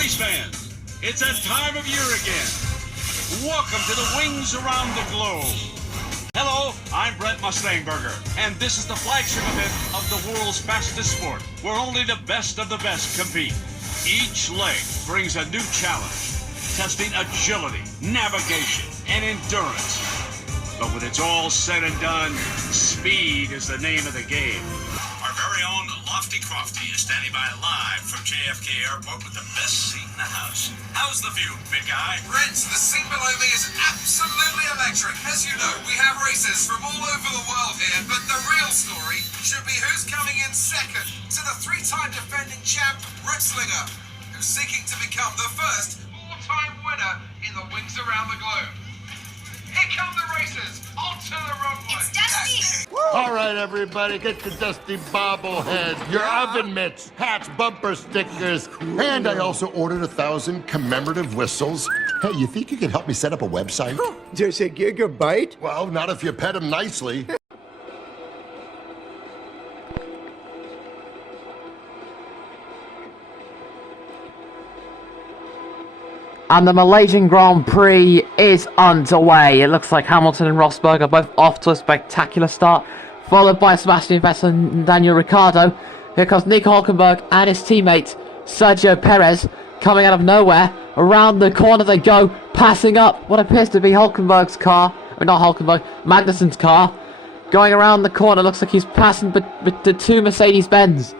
Race fans, it's that time of year again. Welcome to the Wings Around the Globe. Hello, I'm Brent Mustangberger, and this is the flagship event of the world's fastest sport, where only the best of the best compete. Each leg brings a new challenge, testing agility, navigation, and endurance. But when it's all said and done, speed is the name of the game. Our very own Lofty Crofty is standing by live from JFK Airport with the best seat in the house. How's the view, big guy? Brent, the scene below me is absolutely electric. As you know, we have races from all over the world here, but the real story should be who's coming in second to the three-time defending champ, Ritzlinger, who's seeking to become the first all-time winner in the Wings Around the Globe. Here come the racers, onto the runway. It's Dusty! All right, everybody, get your Dusty bobblehead, your oven mitts, hats, bumper stickers, and I also ordered 1,000 commemorative whistles. Hey, you think you can help me set up a website? Does a gigabyte? Well, not if you pet him nicely. And the Malaysian Grand Prix is underway. It looks like Hamilton and Rosberg are both off to a spectacular start, followed by Sebastian Vettel and Daniel Ricciardo. Here comes Nico Hülkenberg and his teammate Sergio Perez coming out of nowhere. Around the corner they go, passing up what appears to be Hülkenberg's car. I mean, not Hülkenberg, Magnussen's car. Going around the corner, looks like he's passing the two Mercedes-Benz.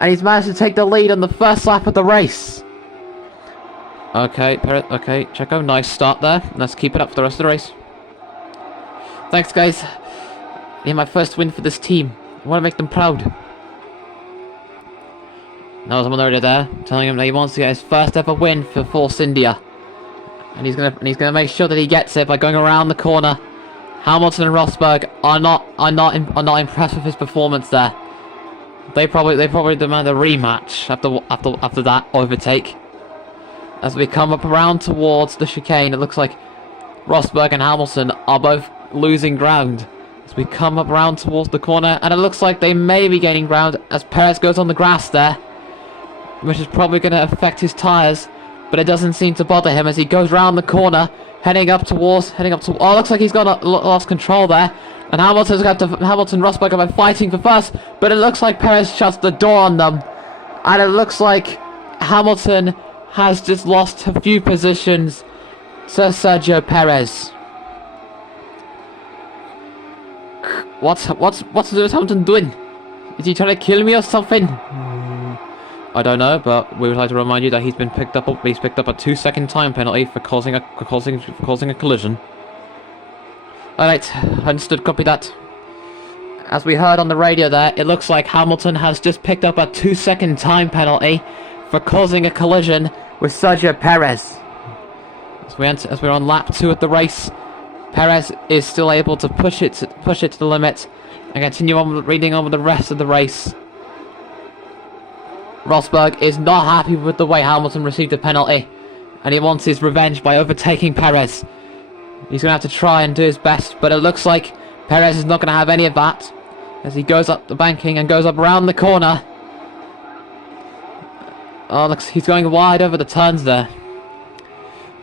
And he's managed to take the lead on the first lap of the race. Okay, okay, Checo, nice start there. Let's keep it up for the rest of the race. Thanks, guys. Yeah, my first win for this team. I want to make them proud. Now someone already there, telling him that he wants to get his first ever win for Force India, and he's gonna make sure that he gets it by going around the corner. Hamilton and Rosberg are not impressed with his performance there. They probably demand a rematch after that overtake. As we come up around towards the chicane, it looks like Rosberg and Hamilton are both losing ground. As we come up around towards the corner, and it looks like they may be gaining ground as Perez goes on the grass there, which is probably going to affect his tyres, but it doesn't seem to bother him as he goes round the corner, heading up towards, oh, looks like he's lost control there, and Hamilton and Rosberg are fighting for first, but it looks like Perez shuts the door on them, and it looks like Hamilton has just lost a few positions to Sergio Perez. What's Hamilton doing? Is he trying to kill me or something? I don't know, but we would like to remind you that he's picked up a 2-second time penalty for causing a collision. Alright, understood, copy that. As we heard on the radio there, it looks like Hamilton has just picked up a 2-second time penalty for causing a collision with Sergio Perez. As we're on lap 2 of the race, Perez is still able to push it to the limit and continue on reading over the rest of the race. Rosberg is not happy with the way Hamilton received the penalty, and he wants his revenge by overtaking Perez. He's going to have to try and do his best, but it looks like Perez is not going to have any of that as he goes up the banking and goes up around the corner. Oh, looks, he's going wide over the turns there.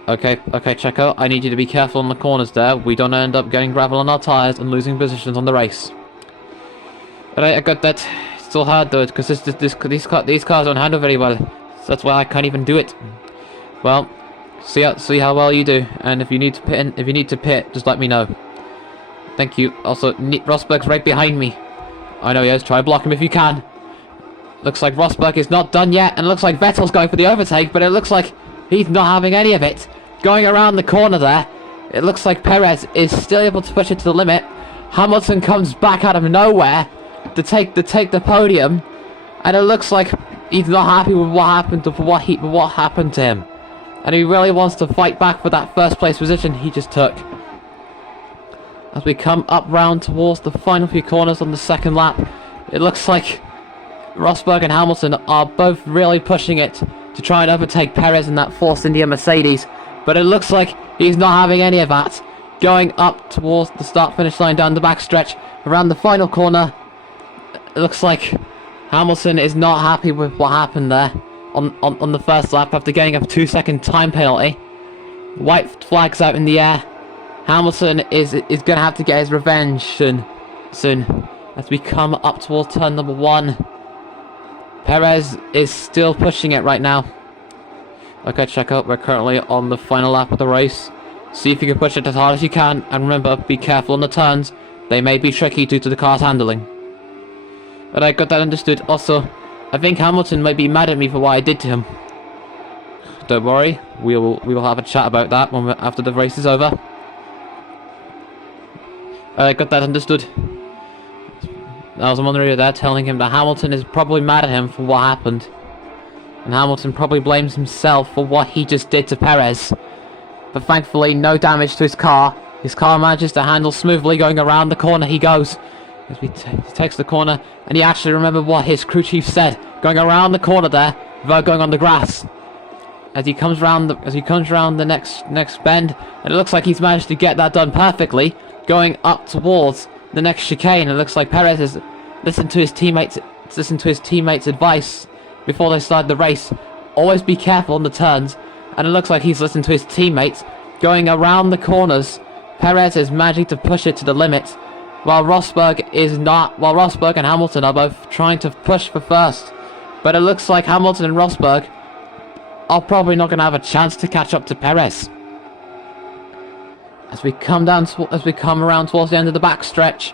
Okay, Checo, I need you to be careful on the corners there. We don't end up getting gravel on our tyres and losing positions on the race. Alright, I got that. It's still hard though, because these cars don't handle very well. So that's why I can't even do it. Well, see how well you do, and if you need to pit, just let me know. Thank you. Also, Rosberg's right behind me. I know he is. Try to block him if you can. Looks like Rosberg is not done yet, and it looks like Vettel's going for the overtake, but it looks like he's not having any of it. Going around the corner there, it looks like Perez is still able to push it to the limit. Hamilton comes back out of nowhere to take the podium, and it looks like he's not happy with what happened to him, and he really wants to fight back for that first place position he just took. As we come up round towards the final few corners on the second lap, it looks like Rosberg and Hamilton are both really pushing it to try and overtake Perez in that Force India Mercedes, but it looks like he's not having any of that. Going up towards the start-finish line down the backstretch, around the final corner, it looks like Hamilton is not happy with what happened there. on the first lap after getting a 2-second time penalty. White flags out in the air. Hamilton is gonna have to get his revenge soon as we come up towards turn number 1. Perez is still pushing it right now. Okay, Checo, we're currently on the final lap of the race. See if you can push it as hard as you can, and remember, be careful on the turns. They may be tricky due to the car's handling. But I got that understood. Also, I think Hamilton might be mad at me for what I did to him. Don't worry, we will have a chat about that after the race is over. I got that understood. I was wondering there, telling him that Hamilton is probably mad at him for what happened. And Hamilton probably blames himself for what he just did to Perez. But thankfully, no damage to his car. His car manages to handle smoothly going around the corner he goes. As he takes the corner, and he actually remembered what his crew chief said, going around the corner there without going on the grass. As he comes around the next bend, and it looks like he's managed to get that done perfectly, going up towards the next chicane. It looks like Perez has listened to his teammates' advice before they started the race. Always be careful on the turns. And it looks like he's listened to his teammates going around the corners. Perez is managing to push it to the limit, while Rosberg is not. While Rosberg and Hamilton are both trying to push for first, but it looks like Hamilton and Rosberg are probably not going to have a chance to catch up to Perez. As we come around towards the end of the backstretch,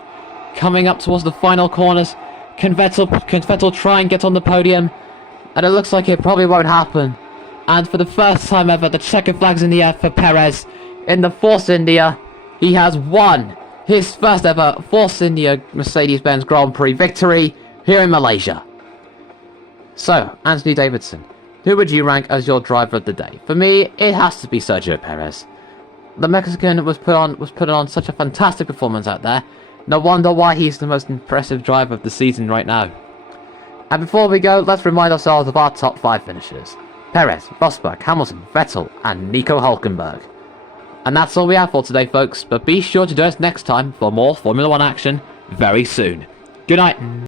coming up towards the final corners, can Vettel try and get on the podium? And it looks like it probably won't happen. And for the first time ever, the checkered flag's in the air for Perez in the Force India. He has won his first ever Force India Mercedes-Benz Grand Prix victory here in Malaysia. So, Anthony Davidson, who would you rank as your driver of the day? For me, it has to be Sergio Perez. The Mexican was put on such a fantastic performance out there. No wonder why he's the most impressive driver of the season right now. And before we go, let's remind ourselves of our top 5 finishers. Perez, Rosberg, Hamilton, Vettel, and Nico Hülkenberg. And that's all we have for today, folks, but be sure to join us next time for more Formula 1 action very soon. Good night.